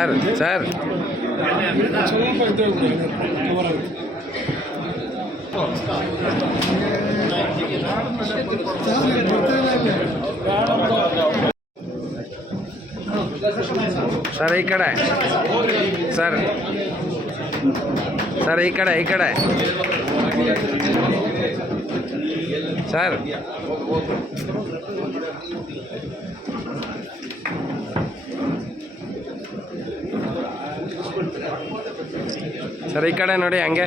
Sir sir ಸ್ವಲ್ಪ ಇದು cover ಆಗುತ್ತೆ ಸರ್ ಈ ಕಡೆ ಸರ್ ಈ ಕಡೆ ನೋಡಿ ಹಂಗೆ.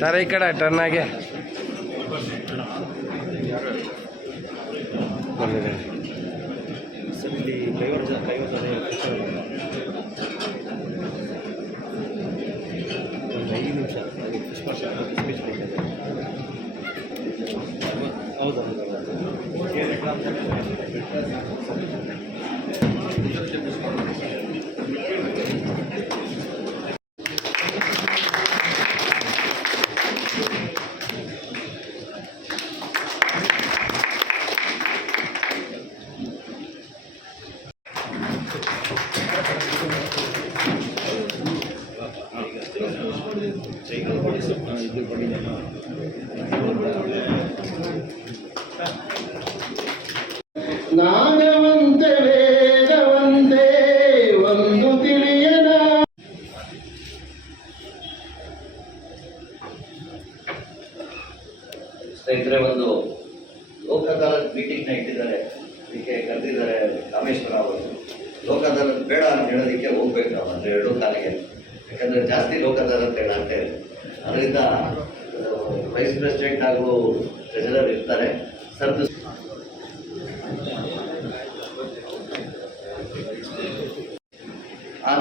ಸರ್ ಈ ಕಡೆ ಟರ್ನ್ ಆಗಿ ಬಂದಿದೆ ಇಲ್ಲಿ ಕೈವರ್ಜ ಕೈವರ್ಜನೆ ಒಂದು ಐದು ನಿಮಿಷ ಸ್ಪರ್ಶ ಸ್ಪೀಚ್ ಬೇಕಾದ್ರೆ ಹೌದು ಹೌದು ಇದು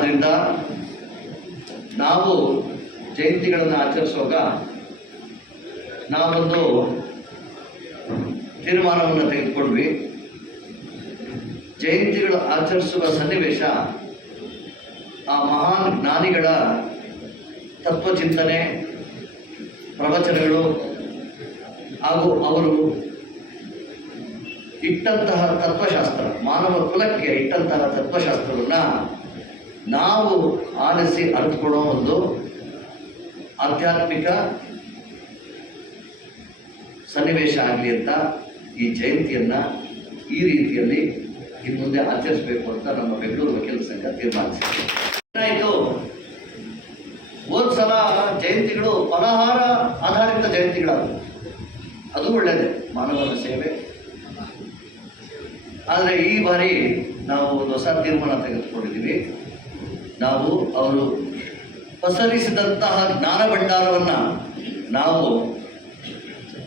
ಆದ್ದರಿಂದ ನಾವು ಜಯಂತಿಗಳನ್ನು ಆಚರಿಸುವಾಗ ನಾವೊಂದು ತೀರ್ಮಾನವನ್ನು ತೆಗೆದುಕೊಂಡ್ವಿ. ಜಯಂತಿಗಳು ಆಚರಿಸುವ ಸನ್ನಿವೇಶ ಆ ಮಹಾನ್ ಜ್ಞಾನಿಗಳ ತತ್ವಚಿಂತನೆ, ಪ್ರವಚನಗಳು ಹಾಗೂ ಅವರು ಇಟ್ಟಂತಹ ತತ್ವಶಾಸ್ತ್ರ, ಮಾನವ ಕುಲಕ್ಕೆ ಇಟ್ಟಂತಹ ತತ್ವಶಾಸ್ತ್ರವನ್ನ ನಾವು ಆಲಿಸಿ ಅರಿತುಕೊಳ್ಳೋ ಒಂದು ಆಧ್ಯಾತ್ಮಿಕ ಸನ್ನಿವೇಶ ಆಗಲಿ ಅಂತ ಈ ಜಯಂತಿಯನ್ನು ಈ ರೀತಿಯಲ್ಲಿ ಇನ್ನು ಮುಂದೆ ಆಚರಿಸಬೇಕು ಅಂತ ನಮ್ಮ ಬೆಂಗಳೂರು ವಕೀಲ ಸಂಘ ತೀರ್ಮಾನಿಸಿದೆ. ಏನಾಯಿತು? ಹೋದ್ ಸಲ ಜಯಂತಿಗಳು ಫಲಹಾರ ಆಧಾರಿತ ಜಯಂತಿಗಳಾದವು ಅದು ಒಳ್ಳೆಯದೆ ಮಾನವನ ಸೇವೆ. ಆದರೆ ಈ ಬಾರಿ ನಾವು ಒಂದು ಹೊಸ ತೀರ್ಮಾನ ತೆಗೆದುಕೊಂಡಿದ್ದೀವಿ. ನಾವು ಅವರು ಪಸರಿಸಿದಂತಹ ಜ್ಞಾನ ಭಂಡಾರವನ್ನು ನಾವು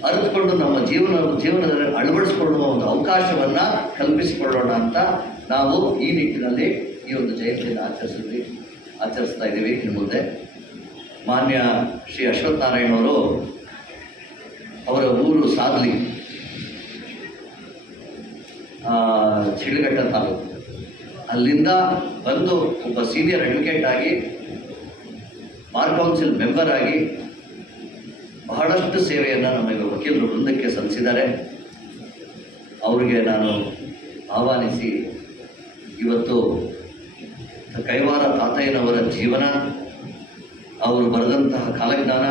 ಅರಿತುಕೊಂಡು ನಮ್ಮ ಜೀವನ, ಜೀವನದಲ್ಲಿ ಅಳವಡಿಸಿಕೊಳ್ಳುವ ಒಂದು ಅವಕಾಶವನ್ನು ಕಲ್ಪಿಸಿಕೊಳ್ಳೋಣ ಅಂತ ನಾವು ಈ ನಿಟ್ಟಿನಲ್ಲಿ ಈ ಒಂದು ಜಯಂತಿಯನ್ನು ಆಚರಿಸಿದ್ವಿ, ಆಚರಿಸ್ತಾ ಇದ್ದೀವಿ. ಇನ್ನು ಮುಂದೆ ಮಾನ್ಯ ಶ್ರೀ ಅಶ್ವಥ್ ನಾರಾಯಣವರು ಅವರ ಊರು ಸಾಗಲಿ ಶಿಡ್ಲಘಟ್ಟ ತಾಲೂಕು. ಅಲ್ಲಿಂದ ಬಂದು ಒಬ್ಬ ಸೀನಿಯರ್ ಅಡ್ವೊಕೇಟ್ ಆಗಿ ಬಾರ್ ಕೌನ್ಸಿಲ್ ಮೆಂಬರ್ ಆಗಿ ಬಹಳಷ್ಟು ಸೇವೆಯನ್ನು ನಮಗೆ ವಕೀಲರು ವೃಂದಕ್ಕೆ ಸಲ್ಲಿಸಿದ್ದಾರೆ. ಅವರಿಗೆ ನಾನು ಆಹ್ವಾನಿಸಿ, ಇವತ್ತು ಕೈವಾರ ತಾತಯ್ಯನವರ ಜೀವನ, ಅವರು ಬರೆದಂತಹ ಕಾಲಜ್ಞಾನ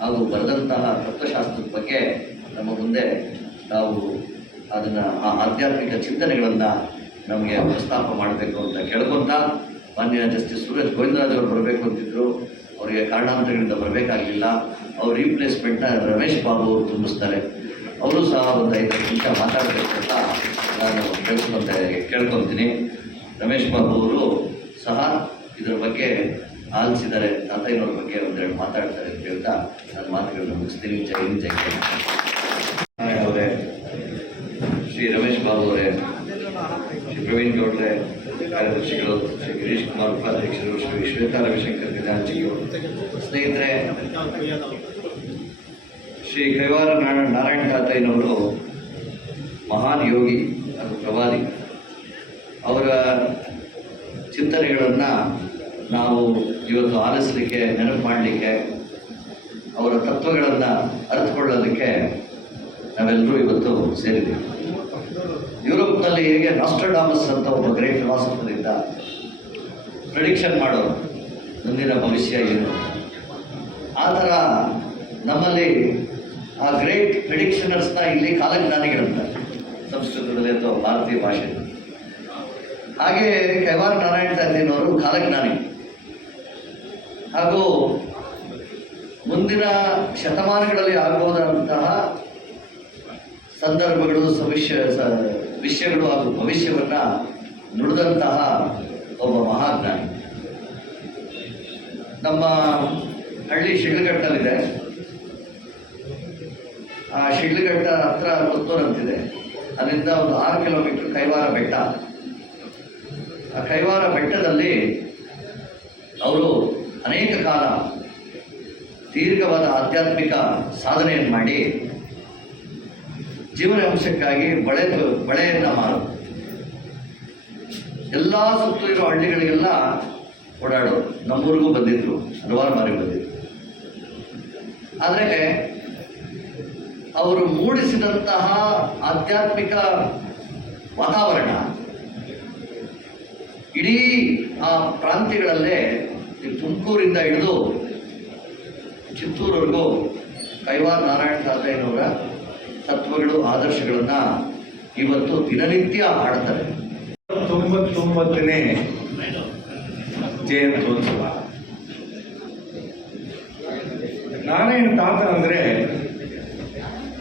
ಹಾಗೂ ಬರೆದಂತಹ ತತ್ವಶಾಸ್ತ್ರದ ಬಗ್ಗೆ ನಮ್ಮ ಮುಂದೆ ನಾವು ಅದನ್ನು, ಆ ಆಧ್ಯಾತ್ಮಿಕ ಚಿಂತನೆಗಳನ್ನು ನಮಗೆ ಪ್ರಸ್ತಾಪ ಮಾಡಬೇಕು ಅಂತ ಕೇಳ್ಕೊಂತ ಮಾನ್ಯ ಜಸ್ಟಿಸ್ ಸುರೇಶ್ ಗೋವಿಂದರಾಜ್ ಅವರು ಬರಬೇಕು ಅಂತಿದ್ರು. ಅವರಿಗೆ ಕಾರಣಾಂತರಗಳಿಂದ ಬರಬೇಕಾಗಿಲ್ಲ ಅವ್ರ ರೀಪ್ಲೇಸ್ಮೆಂಟ್ನ ರಮೇಶ್ ಬಾಬು ಅವರು ತುಂಬಿಸ್ತಾರೆ. ಅವರು ಸಹ ಒಂದು ಐದು ನಿಮಿಷ ಮಾತಾಡಬೇಕು ಅಂತ ನಾನು ಕೇಳ್ಕೊಂತ ಕೇಳ್ಕೊತೀನಿ ರಮೇಶ್ ಬಾಬು ಅವರು ಸಹ ಇದರ ಬಗ್ಗೆ ಆಲಿಸಿದ್ದಾರೆ. ತಾತಯ್ಯನವ್ರ ಬಗ್ಗೆ ಒಂದೆರಡು ಮಾತಾಡ್ತಾರೆ ಅಂತ ಹೇಳ್ತಾ ನನ್ನ ಮಾತುಗಳನ್ನ ಮುಗಿಸ್ತೀನಿ. ಜೈ ಜೈ ಕನ್ನಡ. ನಾರಾಯಣ ಅವರೇ ಶ್ರೀ ರಮೇಶ್ ಬಾಬು ಅವರೇ ಶ್ರೀ ಪ್ರವೀಣ್ ಗೌಡ್ರೆ ಕಾರ್ಯದರ್ಶಿಗಳು, ಶ್ರೀ ಗಿರೀಶ್ ಕುಮಾರ್ ಉಪಾಧ್ಯಕ್ಷರು, ಶ್ರೀ ಶ್ವೇತಾ ರವಿಶಂಕರ್ ಖಜಾಂಚಿಗಳು ಸ್ನೇಹಿತರೆ, ಶ್ರೀ ಕೈವಾರ ನಾರಾಯಣ ತಾತಯ್ಯನವರು, ಮಹಾನ್ ಯೋಗಿ ಹಾಗೂ ಪ್ರವಾದಿ. ಅವರ ಚಿಂತನೆಗಳನ್ನು ನಾವು ಇವತ್ತು ಆಲಿಸಲಿಕ್ಕೆ, ನೆನಪು ಮಾಡಲಿಕ್ಕೆ, ಅವರ ತತ್ವಗಳನ್ನು ಅರಿತುಕೊಳ್ಳೋದಕ್ಕೆ ನಾವೆಲ್ಲರೂ ಇವತ್ತು ಸೇರಿದ್ದೀವಿ. ಯುರೋಪ್ನಲ್ಲಿ ಹೇಗೆ ನಾಸ್ಟ್ರಡಾಮಸ್ ಅಂತ ಒಬ್ಬ ಗ್ರೇಟ್ ಫಿಲಾಸಫರ್ ಇದ್ದ ಪ್ರಿಡಿಕ್ಷನ್ ಮಾಡೋರು, ಮುಂದಿನ ಭವಿಷ್ಯ ಏನು? ಆ ಥರ ನಮ್ಮಲ್ಲಿ ಆ ಗ್ರೇಟ್ ಪ್ರಿಡಿಕ್ಷನರ್ಸ್ನ ಇಲ್ಲಿ ಕಾಲಜ್ಞಾನಿಗಳಂತಾರೆ ಸಂಸ್ಕೃತದಲ್ಲಿ ಅಥವಾ ಭಾರತೀಯ ಭಾಷೆ ಹಾಗೆ ಕೈವಾರ ನಾರಾಯಣ ತಂದಿನವರು ಕಾಲಜ್ಞಾನಿ. ಹಾಗೂ ಮುಂದಿನ ಶತಮಾನಗಳಲ್ಲಿ ಆಗಬಹುದಂತಹ ಸಂದರ್ಭಗಳು ಸವಿಷ್ಯ ಸ- ವಿಷಯಗಳು ಹಾಗೂ ಭವಿಷ್ಯವನ್ನ ನುಡಿದಂತಹ ಒಬ್ಬ ಮಹಾಜ್ಞಾನಿ. ನಮ್ಮ ಹಳ್ಳಿ ಶಿಡ್ಲಘಟ್ಟಲ್ಲಿದೆ. ಆ ಶಿಡ್ಲಘಟ್ಟ ಹತ್ರ ಪುತ್ತೂರು ಅಂತಿದೆ. ಅಲ್ಲಿಂದ ಒಂದು ಆರು ಕಿಲೋಮೀಟರ್ ಕೈವಾರ ಬೆಟ್ಟ. ಆ ಕೈವಾರ ಬೆಟ್ಟದಲ್ಲಿ ಅವರು ಅನೇಕ ಕಾಲ ದೀರ್ಘವಾದ ಆಧ್ಯಾತ್ಮಿಕ ಸಾಧನೆಯನ್ನು ಮಾಡಿ ಜೀವನ ಅಂಶಕ್ಕಾಗಿ ಬಳೆ ಬಳೆಯನ್ನು ಮಾರು ಎಲ್ಲ ಸುತ್ತಲೂ ಇರೋ ಹಳ್ಳಿಗಳಿಗೆಲ್ಲ ಓಡಾಡೋ ನಮ್ಮೂರಿಗೂ ಬಂದಿದ್ರು, ಹಲವಾರು ಬಾರಿ ಬಂದಿದ್ರು. ಆದರೆ ಅವರು ಮೂಡಿಸಿದಂತಹ ಆಧ್ಯಾತ್ಮಿಕ ವಾತಾವರಣ ಇಡೀ ಆ ಪ್ರಾಂತ್ಯಗಳಲ್ಲೇ ತುಮಕೂರಿಂದ ಹಿಡಿದು ಚಿತ್ತೂರವರೆಗೂ ಕೈವಾರ ನಾರಾಯಣ ತಾತಯ್ಯನವರ ತತ್ವಗಳು, ಆದರ್ಶಗಳನ್ನ ಇವತ್ತು ದಿನನಿತ್ಯ ಹಾಡ್ತಾರೆ. ತೊಂಬತ್ತೊಂಬತ್ತನೇ ಜಯಂತ್ಯೋತ್ಸವ. ನಾರಾಯಣ ತಾತ ಅಂದರೆ,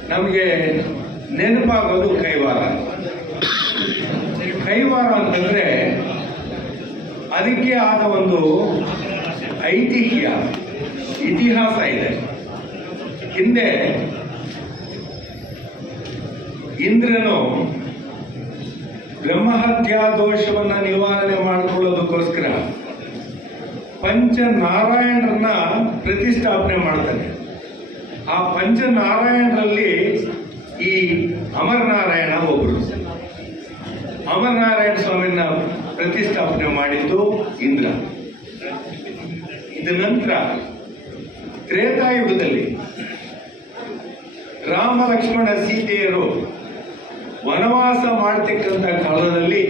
ನಮಗೆ ನೆನಪಾಗೋದು ಕೈವಾರ. ಕೈವಾರ ಅಂತಂದ್ರೆ, ಅದಕ್ಕೆ ಆದ ಒಂದು ಐತಿಹ್ಯ, ಇತಿಹಾಸ ಇದೆ. ಹಿಂದೆ ಇಂದ್ರನು ಬ್ರಹ್ಮಹತ್ಯಾ ದೋಷವನ್ನು ನಿವಾರಣೆ ಮಾಡಿಕೊಳ್ಳೋದಕ್ಕೋಸ್ಕರ ಪಂಚನಾರಾಯಣರನ್ನ ಪ್ರತಿಷ್ಠಾಪನೆ ಮಾಡ್ತಾನೆ. ಆ ಪಂಚನಾರಾಯಣರಲ್ಲಿ ಈ ಅಮರನಾರಾಯಣ ಒಬ್ಬರು ಅಮರನಾರಾಯಣ ಸ್ವಾಮಿನ ಪ್ರತಿಷ್ಠಾಪನೆ ಮಾಡಿದ್ದು ಇಂದ್ರ. ಇದ ನಂತರ ತ್ರೇತಾಯುಗದಲ್ಲಿ ರಾಮ ಲಕ್ಷ್ಮಣ ಸೀತೆಯರು ವನವಾಸ ಮಾಡ್ತಕ್ಕಂಥ ಕಾಲದಲ್ಲಿ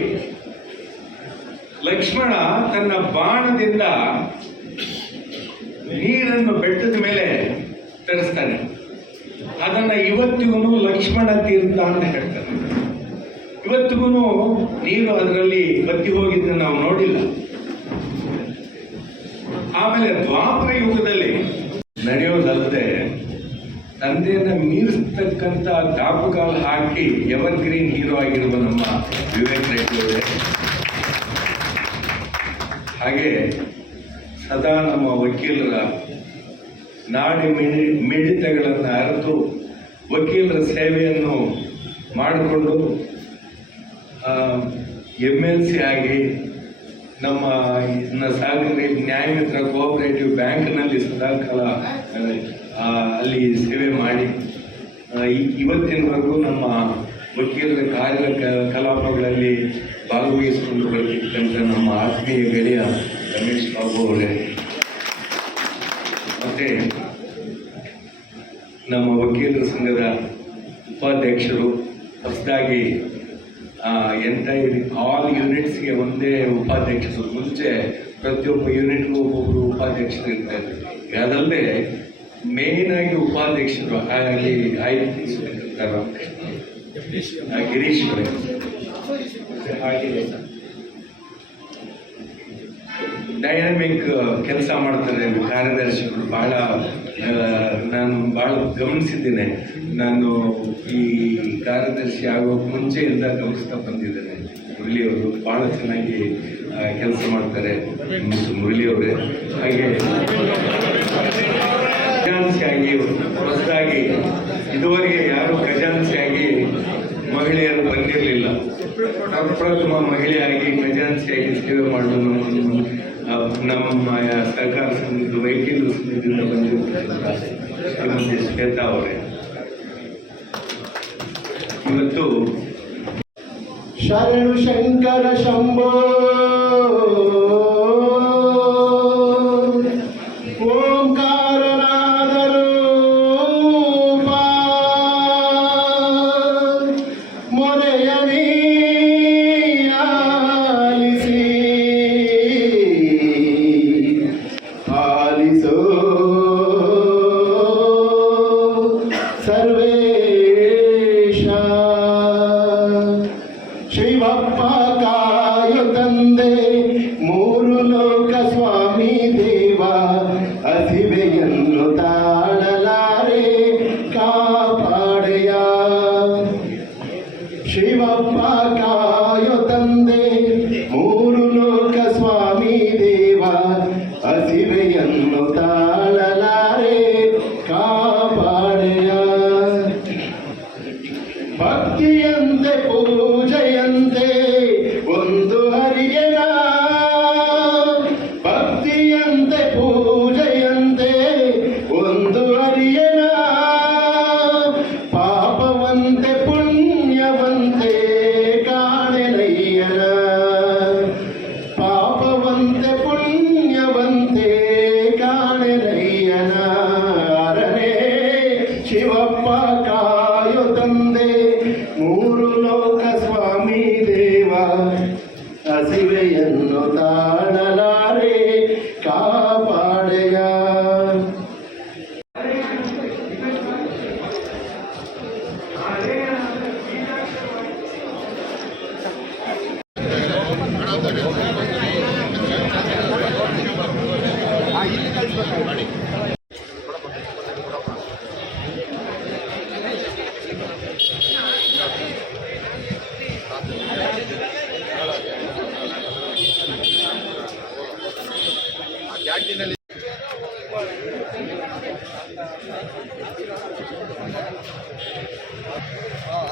ಲಕ್ಷ್ಮಣ ತನ್ನ ಬಾಣದಿಂದ ನೀರನ್ನು ಬೆಟ್ಟದ ಮೇಲೆ ತರಿಸ್ತಾನೆ. ಅದನ್ನ ಇವತ್ತಿಗೂ ಲಕ್ಷ್ಮಣ ತೀರ್ಥ ಅಂತ ಹೇಳ್ತಾರೆ. ಇವತ್ತಿಗೂ ನೀರು ಅದರಲ್ಲಿ ಬತ್ತಿ ಹೋಗಿದ್ದನ್ನು ನಾವು ನೋಡಿಲ್ಲ. ಆಮೇಲೆ ದ್ವಾಪರ ಯುಗದಲ್ಲಿ ನಡೆಯೋದಲ್ಲದೆ ತಂದೆಯನ್ನ ಮೀರಿಸ್ತಕ್ಕಂಥ ದಾಪುಗಾಲ್ ಹಾಕಿ ಎವರ್ ಗ್ರೀನ್ ಹೀರೋ ಆಗಿರುವ ನಮ್ಮ ವಿವೇಕ್ ರೆಡ್ಡಿ ಹಾಗೆ ಸದಾ ನಮ್ಮ ವಕೀಲರ ನಾಡಿ ಮಿಡಿ ಮಿಡಿತಗಳನ್ನು ಅರಿತು ವಕೀಲರ ಸೇವೆಯನ್ನು ಮಾಡಿಕೊಂಡು ಎಂ ಎಲ್ ಸಿ ಆಗಿ ನಮ್ಮ ಸಾಗರ ನ್ಯಾಯಮಿತ್ರ ಕೋಆಪರೇಟಿವ್ ಬ್ಯಾಂಕ್ನಲ್ಲಿ ಸದಾಕಾಲ ಆ, ಅಲ್ಲಿ ಸೇವೆ ಮಾಡಿ. ಇವತ್ತಿನವರೆಗೂ ನಮ್ಮ ವಕೀಲರ ಕಾರ್ಯ ಕಲಾಪಗಳಲ್ಲಿ ಭಾಗವಹಿಸಿಕೊಂಡು ಬರ್ತಿರ್ತಕ್ಕಂಥ ನಮ್ಮ ಆತ್ಮೀಯ ಗೆಳೆಯ ರಮೇಶ್ ಬಾಬು ಅವರೇ. ಮತ್ತೆ ನಮ್ಮ ವಕೀಲರ ಸಂಘದ ಉಪಾಧ್ಯಕ್ಷರು ಹೊಸದಾಗಿ ಎಂಟೈರ್ ಆಲ್ ಯೂನಿಟ್ಸ್ಗೆ ಒಂದೇ ಉಪಾಧ್ಯಕ್ಷರು. ಮುಂಚೆ ಪ್ರತಿಯೊಬ್ಬ ಯೂನಿಟ್ಗೂ ಒಬ್ಬೊಬ್ಬರು ಉಪಾಧ್ಯಕ್ಷರು ಇರ್ತಾರೆ ಅದಲ್ಲದೆ ಮೇನ್ ಆಗಿ ಉಪಾಧ್ಯಕ್ಷರು ಅಲ್ಲಿ ಆಯ್ಕೆ ಗಿರೀಶ್ ಡೈನಮಿಕ್ ಕೆಲಸ ಮಾಡ್ತಾರೆ ಕಾರ್ಯದರ್ಶಿಗಳು ಬಹಳ ನಾನು ಬಹಳ ಗಮನಿಸಿದ್ದೇನೆ. ನಾನು ಈ ಕಾರ್ಯದರ್ಶಿ ಆಗೋಕ್ಕೆ ಮುಂಚೆಯಿಂದ ಗಮನಿಸ್ತಾ ಬಂದಿದ್ದೇನೆ. ಮುರಳಿಯವರು ಬಹಳ ಚೆನ್ನಾಗಿ ಕೆಲಸ ಮಾಡ್ತಾರೆ. ಮುರಳಿಯವರೇ ಹಾಗೆ ಖಜಾನ್ಸಿಯಾಗಿ ಹೊಸದಾಗಿ ಇದುವರೆಗೆ ಯಾರು ಖಜಾನ್ಸಿಯಾಗಿ ಮಹಿಳೆಯರು ಬಂದಿರಲಿಲ್ಲ. ಪ್ರಪ್ರಥಮ ಮಹಿಳೆಯಾಗಿ ಖಜಾನ್ಸಿಯಾಗಿ ಸೇವೆ ಮಾಡಲು ನಮ್ಮ ಆ, ನಮ್ಮ ಸರ್ಕಾರ ಸಂಘದ ವೈಕೀಲರ ಸಂಘದಿಂದ ಶ್ರೀಮತಿ ಶ್ವೇತಾ ಅವರೇ. ಇವತ್ತು ಶರಣು ಶಂಕರ ಶಂಭೋ.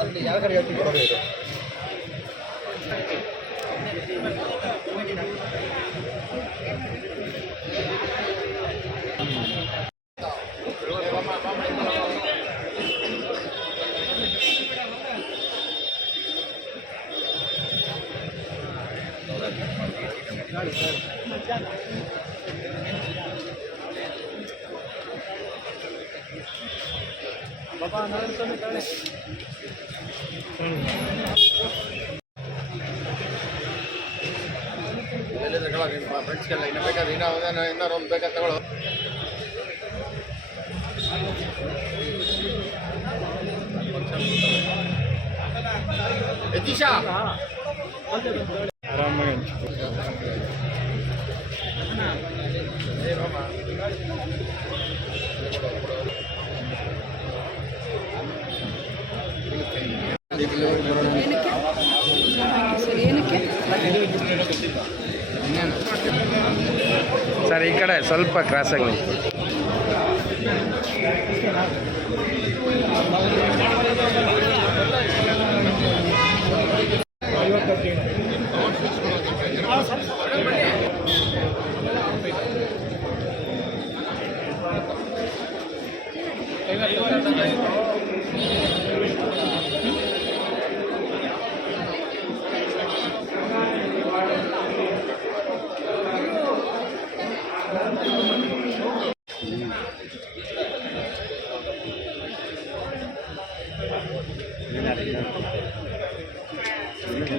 ಅಲ್ಲಿ ಯಾವ ಕಡೆ ಹೇಳ್ತೀನಿ ಫ್ರೆಂಡ್ಸ್ಗೆಲ್ಲ ಇನ್ನು ಬೇಕಾದ್ರೆ ಇನ್ನೂ ಇನ್ನೂ ಒಂದು ಬೇಕಾದ್ರೆ ತಗೊಳ್ಳೋ ಯತೀಶ ಸರ್ ಸರ್ ಈ ಕಡೆ ಸ್ವಲ್ಪ ಕ್ರಾಸಾಗಿ ನಿಂತು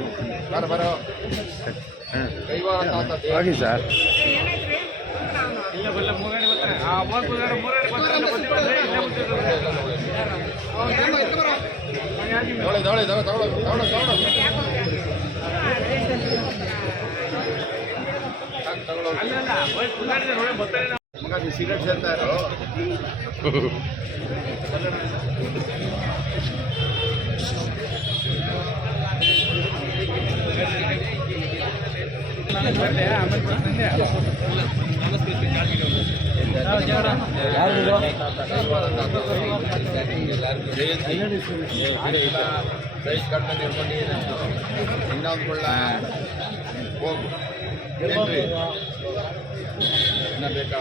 ಬರೋ ಬರೋ ಕೈವಾರ ಹೋಗಿ ಸರ್ ಸಿಗರೇಟ್ ಸೇರ್ತಾ ಇರೋ ರೈಸ್ ಕಟ್ಕೊಂಡು ಇರ್ಕೊಂಡು ಇನ್ನೊಂದು ಕೊಳ್ಳ ಹೋಗು ಏನ್ರಿ ಇನ್ನ ಬೇಕಾ